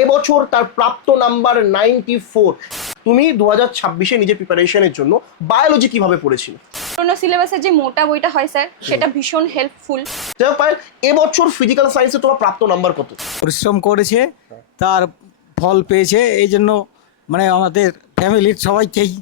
এবছর তার প্রাপ্ত নাম্বার 94। তুমি 2026-এ নিজের প্রিপারেশনের জন্য বায়োলজি কিভাবে পড়েছিলে? পুরোনো সিলেবাসের যে মোটা বইটা হয় স্যার, সেটা ভীষণ হেল্পফুল। যাই হোক পায়েল, এবছর ফিজিক্যাল সায়েন্সে তোমার প্রাপ্ত নাম্বার কত? পরিশ্রম করেছে, তার ফল পেয়েছে। এই জন্য মানে আমাদের ফ্যামিলির সবাইকেই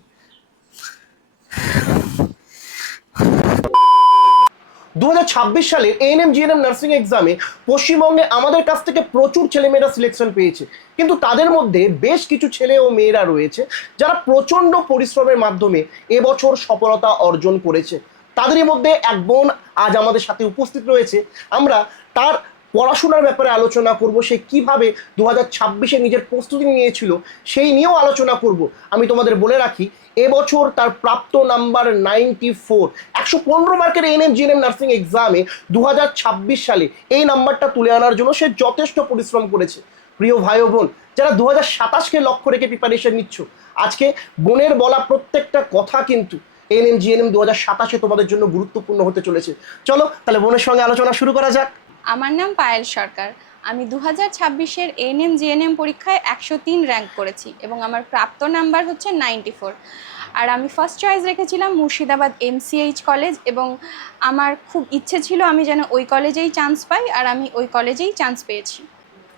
2026 সালে এএনএম জিএনএম নার্সিং এক্সামে পশ্চিমবঙ্গে আমাদের কাছ থেকে প্রচুর ছেলেমেয়েরা সিলেকশন পেয়েছে, কিন্তু তাদের মধ্যে বেশ কিছু ছেলে ও মেয়েরা রয়েছে যারা প্রচণ্ড পরিশ্রমের মাধ্যমে এবছর সফলতা অর্জন করেছে। তাদেরই মধ্যে এক বোন আজ আমাদের সাথে উপস্থিত রয়েছে। আমরা তার পড়াশোনার ব্যাপারে আলোচনা করব, সে কিভাবে 2026-এ নিজের প্রস্তুতি নিয়েছিল সেই নিয়েও আলোচনা করব। আমি তোমাদের বলে রাখি, এবছর তার প্রাপ্ত নাম্বার 94। 115 মার্কের এএনএম জিএনএম নার্সিং এক্সামে 2026 সালে এই নাম্বারটা তুলে আনার জন্য সে যথেষ্ট পরিশ্রম করেছে। প্রিয় ভাই ও বোন, যারা 2027-কে লক্ষ্য রেখে প্রিপারেশন নিচ্ছ, আজকে বোনের বলা প্রত্যেকটা কথা কিন্তু এএনএম জিএনএম 2027-এ তোমাদের জন্য গুরুত্বপূর্ণ হতে চলেছে। চলো তাহলে বোনের সঙ্গে আলোচনা শুরু করা যাক। আমার নাম পায়েল সরকার। আমি 2026-এর এএনএম জিএনএম পরীক্ষায় 103 র্যাঙ্ক করেছি এবং আমার প্রাপ্ত নাম্বার হচ্ছে 94। আর আমি ফার্স্ট চয়েস রেখেছিলাম মুর্শিদাবাদ এমসিএইচ কলেজ, এবং আমার খুব ইচ্ছে ছিল আমি যেন ওই কলেজেই চান্স পাই, আর আমি ওই কলেজেই চান্স পেয়েছি।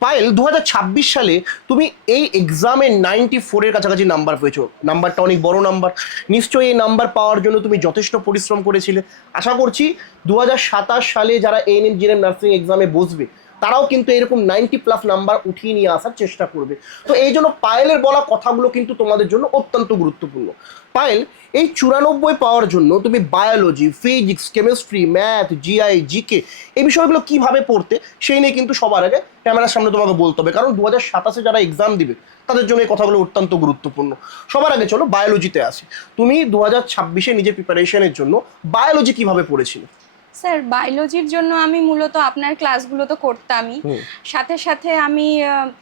পায়েল, 2026 সালে তুমি এই এক্সামে 94-এর কাছাকাছি নাম্বার পেয়েছো। নাম্বারটা অনেক বড় নাম্বার। নিশ্চয়ই এই নাম্বার পাওয়ার জন্য তুমি যথেষ্ট পরিশ্রম করেছিলে। আশা করছি 2027 সালে যারা এএনএম জিএনএম নার্সিং এক্সামে বসবে তারাও কিন্তু এরকম 90+ নাম্বার উঠিয়ে নিয়ে আসার চেষ্টা করবে। তো এই জন্য পায়েলের বলা কথাগুলো কিন্তু তোমাদের জন্য অত্যন্ত গুরুত্বপূর্ণ। পায়েল, এই 94 পাওয়ার জন্য তুমি biology, physics, chemistry, math, GI, GK এই বিষয়গুলো কিভাবে পড়তে সেই নিয়ে কিন্তু সবার আগে ক্যামেরার সামনে তোমাকে বলতে হবে, কারণ 2027-এ যারা এক্সাম দিবে তাদের জন্য এই কথাগুলো অত্যন্ত গুরুত্বপূর্ণ। সবার আগে চলো বায়োলজিতে আসি। তুমি 2026-এ নিজের প্রিপারেশনের জন্য বায়োলজি কিভাবে পড়েছিলে? স্যার, বায়োলজির জন্য আমি মূলত আপনার ক্লাসগুলো তো করতামই, সাথে সাথে আমি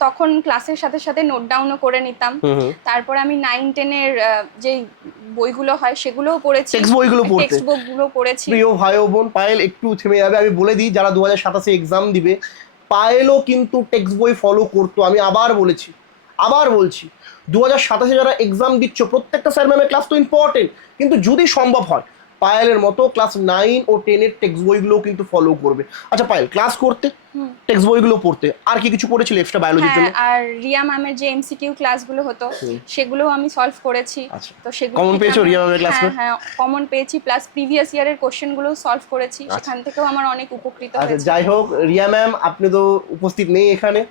তখন ক্লাসের সাথে সাথে নোট ডাউনও করে নিতাম। তারপরে আমি 9-10-এর যে বইগুলো হয় সেগুলোও পড়েছি, টেক্সট বইগুলো পড়তে? টেক্সট বুকগুলো পড়েছি। প্রিয় ভাই ও বোন, পায়েল একটু থেমে যাবে। আমি বলে দিই, যারা 2027-এ এক্সাম দিবে, পায়েলও কিন্তু টেক্সট বই ফলো করতো। আমি আবার বলছি 2027-এ যারা এক্সাম দিচ্ছ, প্রত্যেকটা স্যার ম্যামের ক্লাস তো ইম্পর্টেন্ট, কিন্তু যদি সম্ভব হয় পায়েলের মতো ক্লাস 9 ও 10-এর টেক্সট বইগুলোও কিন্তু ফলো করবে। আচ্ছা পায়েল, ক্লাস করতে, টেক্সট বইগুলো পড়তে, আর কি কিছু পড়েছিলে এক্সট্রা বায়োলজির জন্য? আর রিয়া ম্যামের যে এমসিকিউ ক্লাসগুলো হতো সেগুলোও আমি সলভ করেছি। তো সেগুলো কমন পেয়েছো রিয়া ম্যামের ক্লাসে? হ্যাঁ, কমন পেয়েছি, প্লাস প্রিভিয়াস ইয়ারের কোশ্চেনগুলো সলভ করেছি, সেখান থেকেও আমার অনেক উপকৃত আচ্ছা, হয়েছে। যাই হোক, রিয়া ম্যাম আপনি তো উপস্থিত নেই এখানে।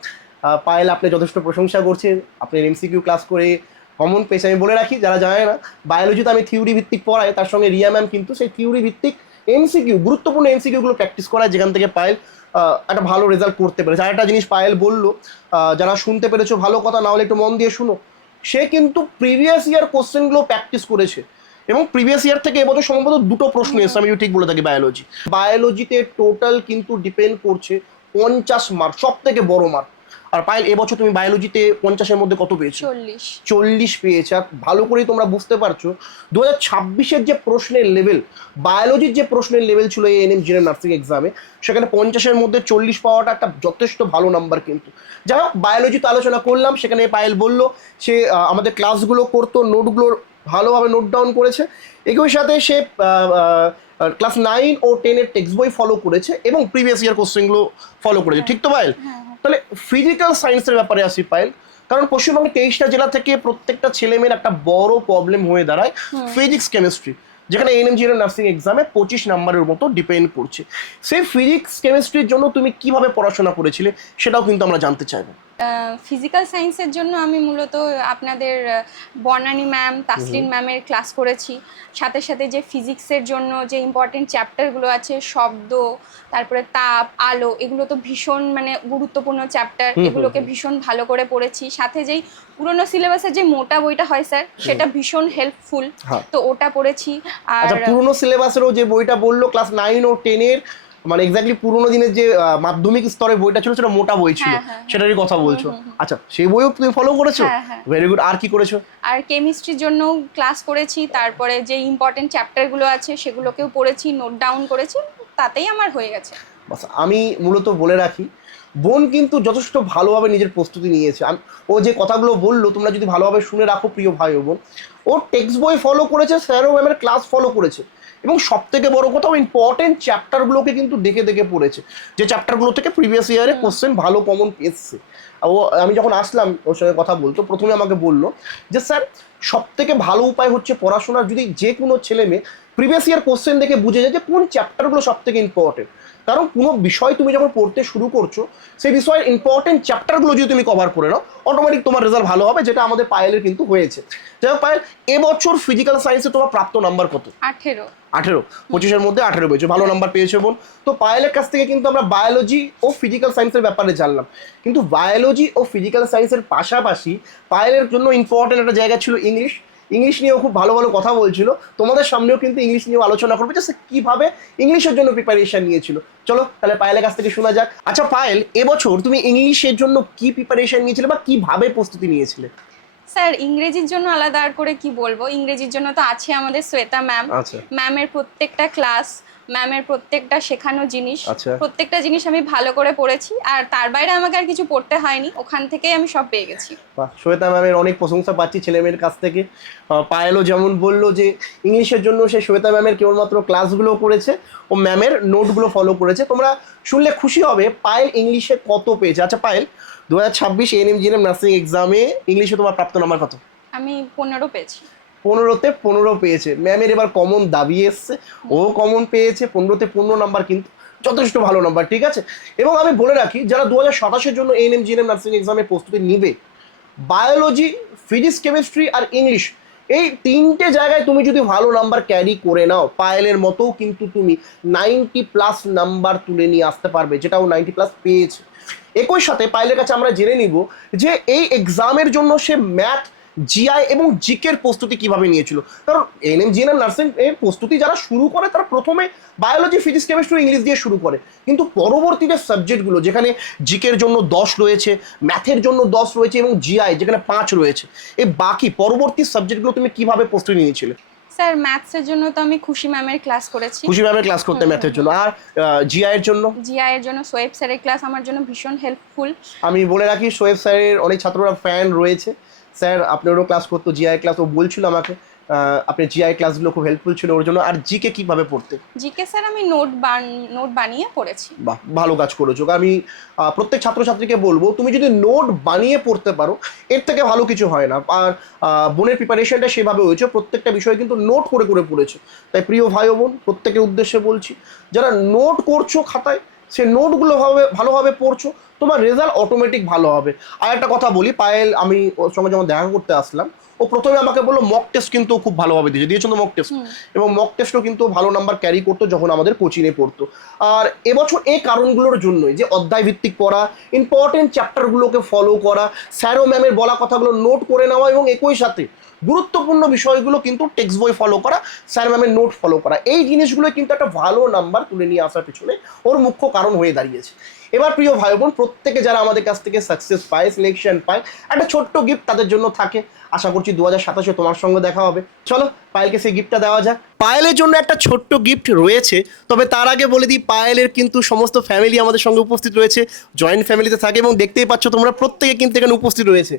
পায়েল আপনি যথেষ্ট প্রশংসা করছেন, আপনি এমসিকিউ ক্লাস করে কমন পেয়েছে। আমি বলে রাখি, যারা জানে না, বায়োলজিতে আমি থিওরি ভিত্তিক পড়াই, তার সঙ্গে রিয়া ম্যাম কিন্তু সেই থিওরি ভিত্তিক এমসিকিউ, গুরুত্বপূর্ণ এমসিকিউগুলো প্র্যাকটিস করায়, যেখান থেকে পায়েল একটা ভালো রেজাল্ট করতে পেরেছে। আর একটা জিনিস পায়েল বললো, যারা শুনতে পেরেছো ভালো কথা, না হলে একটু মন দিয়ে শুনো, সে কিন্তু প্রিভিয়াস ইয়ার কোশ্চেনগুলো প্র্যাকটিস করেছে এবং প্রিভিয়াস ইয়ার থেকে এবছর সম্ভবত 2টো প্রশ্ন এসেছে, আমি ঠিক বলে থাকি। বায়োলজিতে টোটাল কিন্তু ডিপেন্ড করছে 50 মার্ক, সব থেকে বড় মার্ক। আর পায়েল, এবছর তুমি বায়োলজিতে 50-এর মধ্যে কত পেয়েছো? 40 পেয়েছে। আর ভালো করেই তোমরা বুঝতে পারছো 2026-এর যে প্রশ্নের লেভেল, বায়োলজির যে প্রশ্নের লেভেল ছিল এএনএম জিএনএম নার্সিং এক্সামে, সেখানে 50-এর মধ্যে 40 পাওয়াটা একটা যথেষ্ট ভালো নাম্বার কিন্তু। যাই হোক, বায়োলজিতে আলোচনা করলাম, সেখানে পায়েল বললো সে আমাদের ক্লাসগুলো করতো, নোটগুলো ভালোভাবে নোট ডাউন করেছে। একই সাথে সে ক্লাস 9 ও 10-এর টেক্সট বই ফলো করেছে এবং প্রিভিয়াস ইয়ার কোশ্চেনগুলো ফলো করেছে। ঠিক তো পায়েল? তাহলে ফিজিক্যাল সায়েন্সের ব্যাপারে আসি পায়েল, কারণ পশ্চিমবঙ্গে 23টা জেলা থেকে প্রত্যেকটা ছেলেমেয়ের একটা বড় প্রবলেম হয়ে দাঁড়ায় ফিজিক্স কেমিস্ট্রি, যেখানে এএনএম জিএনএম নার্সিং এক্সামে 25 নাম্বারের মতো ডিপেন্ড করছে। সেই ফিজিক্স কেমিস্ট্রির জন্য তুমি কিভাবে পড়াশোনা করেছিলে সেটাও কিন্তু আমরা জানতে চাইবো। ফিজিক্যাল সায়েন্সের জন্য আমি মূলত আপনাদের বর্ণানী ম্যাম, তাসলিন ম্যামের ক্লাস করেছি। সাথে সাথে যে ফিজিক্সের জন্য যে ইম্পর্টেন্ট চ্যাপ্টারগুলো আছে, শব্দ, তারপরে তাপ, আলো, এগুলো তো ভীষণ মানে গুরুত্বপূর্ণ চ্যাপ্টার, এগুলোকে ভীষণ ভালো করে পড়েছি। সাথে যেই পুরোনো সিলেবাসের যে মোটা বইটা হয় স্যার, সেটা ভীষণ হেল্পফুল, তো ওটা পড়েছি। আর পুরোনো সিলেবাসেরও যে বইটা বললো ক্লাস 9 ও 10-এর, মানে এক্স্যাক্টলি পুরোনো দিনের যে মাধ্যমিক স্তরের বইটা ছিল, সেটা মোটা বই ছিল, সেটারই কথা বলছো? আচ্ছা, সেই বইও তুমি ফলো করেছো? Very good. আর কি করেছো? আর কেমিস্ট্রির জন্য ক্লাস করেছি, তারপরে যে ইম্পর্টেন্ট চ্যাপ্টারগুলো আছে সেগুলোকেও পড়েছি, নোট ডাউন করেছি, তাতেই আমার হয়ে গেছে। বাস, আমি মূলত বলে রাখি বোন কিন্তু যথেষ্ট ভালোভাবে নিজের প্রস্তুতি নিয়েছে। ও যে কথাগুলো বললো তোমরা যদি ভালোভাবে শুনে রাখো প্রিয় ভাই ও বোন, ও টেক্সট বই ফলো করেছে, স্যার ও ম্যামের ক্লাস ফলো করেছে, এবং সব থেকে বড় কথা ও ইম্পর্টেন্ট চ্যাপ্টারগুলোকে কিন্তু দেখে দেখে পড়েছে, যে চ্যাপ্টারগুলো থেকে প্রিভিয়াস ইয়ারে কোশ্চেন ভালো কমন এসছে। ও আমি যখন আসলাম ওর সঙ্গে কথা বলতো, প্রথমে আমাকে বললো যে স্যার সব থেকে ভালো উপায় হচ্ছে পড়াশোনার, যদি যে কোনো ছেলে মেয়ে প্রিভিয়াস ইয়ার কোশ্চেন দেখে বুঝে যায় যে কোন চ্যাপ্টারগুলো সব থেকে ইম্পর্টেন্ট। কারণ কোনো বিষয় তুমি যখন পড়তে শুরু করছো, সেই বিষয়ের ইম্পর্টেন্ট চ্যাপ্টারগুলো যদি তুমি কভার করে নাও, অটোমেটিক তোমার রেজাল্ট ভালো হবে, যেটা আমাদের পায়েলের কিন্তু হয়েছে। যাই হোক পায়েল, এবছর ফিজিক্যাল সায়েন্সে তোমার প্রাপ্ত নাম্বার কত? 18। 18, 25-এর মধ্যে 18 পেয়েছো, ভালো নাম্বার পেয়েছো বোন। তো পায়েলের কাছ থেকে কিন্তু আমরা বায়োলজি ও ফিজিক্যাল সায়েন্সের ব্যাপারে জানলাম, কিন্তু বায়োলজি ও ফিজিক্যাল সায়েন্সের পাশাপাশি পায়েলের জন্য ইম্পর্টেন্ট একটা জায়গা ছিল ইংলিশ। ইংলিশ নিয়েও খুব ভালো ভালো কথা বলছিল, তোমাদের সামনেও কিন্তু ইংলিশ নিয়েও আলোচনা করবে যে সে কীভাবে ইংলিশের জন্য প্রিপারেশন নিয়েছিল। চলো তাহলে পায়েলের কাছ থেকে শোনা যাক। আচ্ছা পায়েল, এবছর তুমি ইংলিশের জন্য কি প্রিপারেশন নিয়েছিলে বা কিভাবে প্রস্তুতি নিয়েছিলে? স্যার ইংরেজির জন্য আলাদা আর করে কি বলবো, ইংরেজির জন্য তো আছে আমাদের শ্বেতা ম্যাম। আচ্ছা। ম্যামের প্রত্যেকটা ক্লাস, ম্যামের প্রত্যেকটা শেখানো জিনিস, আচ্ছা। প্রত্যেকটা জিনিস আমি ভালো করে পড়েছি, আর তার বাইরে আমাকে আর কিছু পড়তে হয়নি, ওখান থেকেই আমি সব পেয়ে গেছি। বাহ, শ্বেতা ম্যামের অনেক প্রশংসা পাচ্ছি ছেলেমেয়ের কাছ থেকে। পায়েলও যেমন বললো যে ইংলিশের জন্য সে শ্বেতা ম্যামের কেবলমাত্র ক্লাসগুলো করেছে ও ম্যামের নোটগুলো ফলো করেছে। তোমরা শুনলে খুশি হবে পায়েল ইংলিশে কত পেয়েছে। আচ্ছা পায়েল, 2026 এএনএম নার্সিং এক্সামে ইংলিশে তোমার প্রাপ্ত নাম্বার কত? আমি 15 পেয়েছি। 15-তে 15 পেয়েছে। ম্যামের এবার কমন দাবি এসছে, ও কমন পেয়েছে। 15-তে 15 নাম্বার কিন্তু যথেষ্ট ভালো নাম্বার, ঠিক আছে। এবং আমি বলে রাখি, যারা 2027-এর জন্য এএনএম নার্সিং এক্সামের প্রস্তুতি নিবে, বায়োলজি, ফিজিক্স, কেমিস্ট্রি আর ইংলিশ, এই 3টে জায়গায় তুমি যদি ভালো নাম্বার ক্যারি করে নাও, পায়েলের মতোও কিন্তু তুমি 90+ নাম্বার তুলে নিয়ে আসতে পারবে, যেটাও 90+ পেয়েছে। একই সাথে পায়েলের কাছে আমরা জেনে নিব যে এই এক্সামের জন্য সে ম্যাথ, জিআই এবং জিকের প্রস্তুতি কিভাবে নিয়েছিল। কারণ এএনএম নার্সিং এর প্রস্তুতি যারা শুরু করে তারা প্রথমে বায়োলজি, ফিজিক্স, কেমিস্ট্রি, ইংলিশ দিয়ে শুরু করে, কিন্তু পরবর্তীতে সাবজেক্টগুলো যেখানে জিকের জন্য 10 রয়েছে, ম্যাথের জন্য 10 রয়েছে এবং জিআই যেখানে 5 রয়েছে, এই বাকি পরবর্তী সাবজেক্টগুলো তুমি কিভাবে প্রস্তুতি নিয়েছিলে? স্যার ম্যাথসের জন্য তো আমি খুশি ম্যামের ক্লাস করেছি। খুশি ম্যামের ক্লাস করতে ম্যাথের জন্য, আর জিআই এর জন্য? জিআই এর জন্য সোয়েব স্যারের ক্লাস আমার জন্য ভীষণ হেল্পফুল। আমি বলে রাখি, সোয়েব স্যারের অনেক ছাত্ররা ফ্যান রয়েছে। স্যার আপনারও ক্লাস করতো, জিআই ক্লাস, ও বলছিল আমাকে আপনার জিআই ক্লাসগুলো খুব হেল্পফুল ছিল ওর জন্য। আর জিকে কিভাবে পড়তে? জিকে স্যার আমি নোট বানিয়ে পড়েছি। বাহ, ভালো কাজ করেছো। আমি প্রত্যেক ছাত্রছাত্রীকে বলবো, তুমি যদি নোট বানিয়ে পড়তে পারো, এর থেকে ভালো কিছু হয় না। আর বোনের প্রিপারেশনটা সেভাবে হয়েছে, প্রত্যেকটা বিষয়ে কিন্তু নোট করে করে পড়েছো। তাই প্রিয় ভাই ও বোন, প্রত্যেকের উদ্দেশ্যে বলছি, যারা নোট করছো খাতায়, সে নোটগুলো ভালোভাবে পড়ছো, তোমার রেজাল্ট অটোমেটিক ভালো হবে। আর একটা কথা বলি, পায়েল, আমি ওর সঙ্গে যখন দেখা করতে আসলাম, ও প্রথমে আমাকে বললো মক টেস্ট কিন্তু খুব ভালোভাবে দিয়েছো তো মক টেস্ট, এবং মক টেস্টও কিন্তু ভালো নাম্বার ক্যারি করতো যখন আমাদের কোচিংয়ে পড়তো। আর এবছর এই কারণগুলোর জন্যই, যে অধ্যায় ভিত্তিক পড়া, ইম্পর্টেন্ট চ্যাপ্টারগুলোকে ফলো করা, স্যার ও ম্যামের বলা কথাগুলো নোট করে নেওয়া, এবং একই সাথে গুরুত্বপূর্ণ বিষয়গুলো কিন্তু টেক্সট বই ফলো করা, স্যার ম্যামের নোট ফলো করা, এই জিনিসগুলো কিন্তু একটা ভালো নাম্বার তুলে নিয়ে আসার পিছনে ওর মুখ্য কারণ হয়ে দাঁড়িয়েছে। এবার প্রিয় ভাই বোন, প্রত্যেকে যারা আমাদের কাছ থেকে সাকসেস পায়, সিলেকশন পায়, একটা ছোট্ট গিফট তাদের জন্য থাকে। আশা করছি 2027-এ তোমার সঙ্গে দেখা হবে। চলো পায়েলকে সেই গিফটটা দেওয়া যাক। পায়েলের জন্য একটা ছোট্ট গিফট রয়েছে, তবে তার আগে বলে দিই, পায়েলের কিন্তু সমস্ত ফ্যামিলি আমাদের সঙ্গে উপস্থিত রয়েছে, জয়েন্ট ফ্যামিলিতে থাকে, এবং দেখতেই পাচ্ছ তোমরা প্রত্যেকে কিন্তু এখানে উপস্থিত রয়েছে।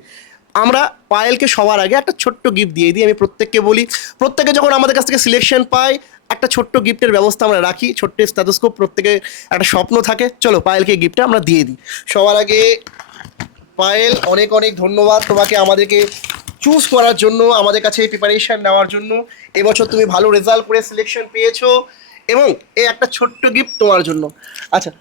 আমরা পায়েলকে সবার আগে একটা ছোট্ট গিফট দিয়ে দিই। আমি প্রত্যেককে বলি, প্রত্যেকে যখন আমাদের কাছ থেকে সিলেকশন পায়, একটা ছোট্ট গিফটের ব্যবস্থা আমরা রাখি, ছোট্ট স্ট্যাথোস্কোপ, প্রত্যেকের একটা স্বপ্ন থাকে। চলো পায়েলকে গিফটটা আমরা দিয়ে দিই। সবার আগে পায়েল, অনেক অনেক ধন্যবাদ তোমাকে আমাদেরকে চুজ করার জন্য, আমাদের কাছে প্রিপারেশন নেওয়ার জন্য। এবছর তুমি ভালো রেজাল্ট করে সিলেকশন পেয়েছো, এবং এই একটা ছোট্ট গিফট তোমার জন্য। আচ্ছা,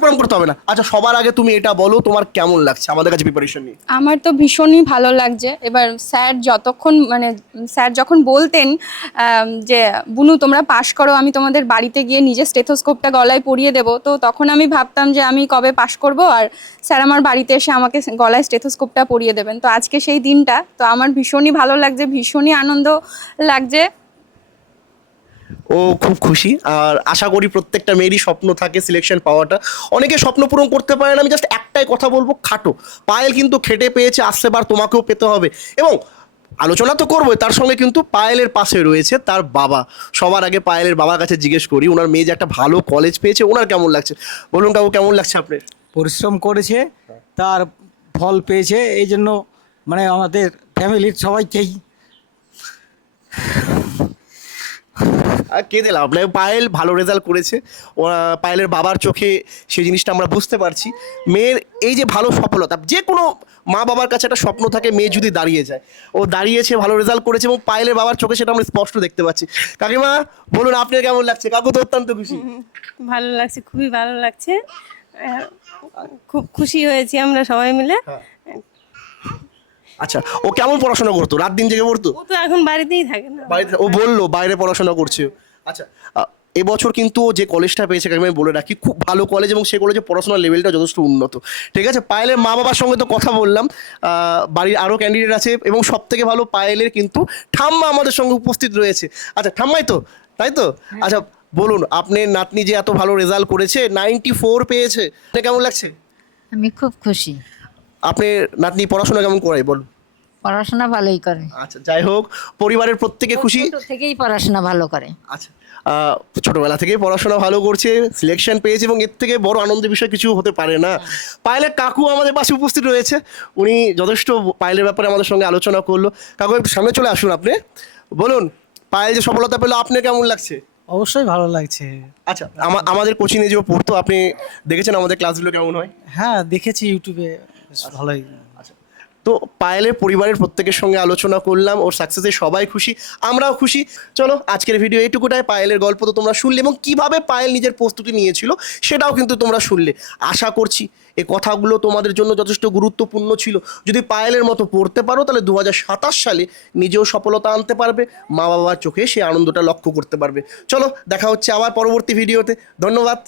প্রণাম করতে হবে না। আচ্ছা, সবার আগে তুমি এটা বলো, তোমার কেমন লাগছে আমাদের কাছে প্রিপারেশন নিয়ে? আমার তো ভীষণই ভালো লাগছে। এবার স্যার যখন বলতেন যে বুনু তোমরা পাশ করো, আমি তোমাদের বাড়িতে গিয়ে নিজের স্টেথোস্কোপটা গলায় পরিয়ে দেবো, তো তখন আমি ভাবতাম যে আমি কবে পাশ করব, আর স্যার আমার বাড়িতে এসে আমাকে গলায় স্টেথোস্কোপটা পরিয়ে দেবেন। তো আজকে সেই দিনটা, তো আমার ভীষণই ভালো লাগছে, ভীষণই আনন্দ লাগছে। ও খুব খুশি, আর আশা করি প্রত্যেকটা মেয়েরই স্বপ্ন থাকে সিলেকশন পাওয়াটা। অনেকে স্বপ্ন পূরণ করতে পারে না। আমি জাস্ট একটাই কথা বলবো, খাটো। পায়েল কিন্তু খেটে পেয়েছে, আসছে বার তোমাকেও পেতে হবে। এবং আলোচনা তো করবোই, তার সঙ্গে কিন্তু পায়েলের পাশে রয়েছে তার বাবা। সবার আগে পায়েলের বাবার কাছে জিজ্ঞেস করি, ওনার মেয়ে যে একটা ভালো কলেজ পেয়েছে, ওনার কেমন লাগছে? বলুন কাকু, কেমন লাগছে আপনার? পরিশ্রম করেছে, তার ফল পেয়েছে। এই জন্য মানে আমাদের ফ্যামিলির সবাইকেই আর কে দিলাম আপনার পায়েল ভালো রেজাল্ট করেছে। ওরা পায়েলের বাবার চোখে সেই জিনিসটা আমরা বুঝতে পারছি। মেয়ের এই যে ভালো সফলতা, যে কোনো মা বাবার কাছে একটা স্বপ্ন থাকে মেয়ে যদি দাঁড়িয়ে যায়। ও দাঁড়িয়েছে, ভালো রেজাল্ট করেছে এবং পায়েলের বাবার চোখে সেটা আমরা স্পষ্ট দেখতে পাচ্ছি। কাকিমা বলুন আপনার কেমন লাগছে? কাকু তো অত্যন্ত খুশি। ভালো লাগছে, খুবই ভালো লাগছে। খুব খুশি হয়েছি আমরা সবাই মিলে। আচ্ছা, ও কেমন পড়াশোনা করতো? রাত দিন জেগে পড়তো? ও তো এখন বাড়িতেই থাকে না। বাড়িতে ও বললো বাইরে পড়াশোনা করছে। আচ্ছা, এবছর কিন্তু ও যে কলেজটা পেয়েছে আমি বলে রাখি খুব ভালো কলেজ এবং সেই কলেজে পড়াশোনার লেভেলটা যথেষ্ট উন্নত। ঠিক আছে, পায়েলের মা বাবার সঙ্গে তো কথা বললাম, বাড়ির আরও ক্যান্ডিডেট আছে এবং সব থেকে ভালো পায়েলের কিন্তু ঠাম্মা আমাদের সঙ্গে উপস্থিত রয়েছে। আচ্ছা, ঠাম্মাই তো, তাই তো? আচ্ছা বলুন, আপনার নাতনি যে এত ভালো রেজাল্ট করেছে, 94 পেয়েছে, এটা কেমন লাগছে? আমি খুব খুশি। আপনার নাতনি পড়াশোনা কেমন করায় বলুন? পড়াশোনা ভালোই করে। আচ্ছা, যাই হোক, পরিবারের প্রত্যেকে খুশি। ছোট থেকেই পড়াশোনা ভালো করে। আচ্ছা, ছোটবেলা থেকেই পড়াশোনা ভালো করছে, সিলেকশন পেয়েছে এবং এর থেকে বড় আনন্দের বিষয় কিছু হতে পারে না। পায়েলের কাকু আমাদের পাশে উপস্থিত রয়েছে, উনি যথেষ্ট পায়েলের ব্যাপারে আমাদের সঙ্গে আলোচনা করলো। কাকু একটু সামনে চলে আসুন, আপনি বলুন পায়েল যে সফলতা পেলো আপনার কেমন লাগছে? অবশ্যই ভালো লাগছে। আচ্ছা, আমাদের কোচিংয়ে যে পড়তো, আপনি দেখেছেন আমাদের ক্লাসগুলো কেমন হয়? হ্যাঁ, দেখেছি ইউটিউবে, বেশ ভালোই। তো পায়েলের পরিবারের প্রত্যেকের সঙ্গে আলোচনা করলাম, ওর সাকসেসে সবাই খুশি, আমরাও খুশি। চলো আজকের ভিডিও এইটুকুটাই। পায়েলের গল্প তো তোমরা শুনলে এবং কিভাবে পায়েল নিজের প্রস্তুতি নিয়েছিল সেটাও কিন্তু তোমরা শুনলে। আশা করছি এই কথাগুলো তোমাদের জন্য যথেষ্ট গুরুত্বপূর্ণ ছিল। যদি পায়েলের মতো পড়তে পারো তাহলে 2027 সালে নিজেও সফলতা আনতে পারবে, মা বাবার চোখে সেই আনন্দটা লক্ষ্য করতে পারবে। চলো দেখা হচ্ছে আবার পরবর্তী ভিডিওতে। ধন্যবাদ।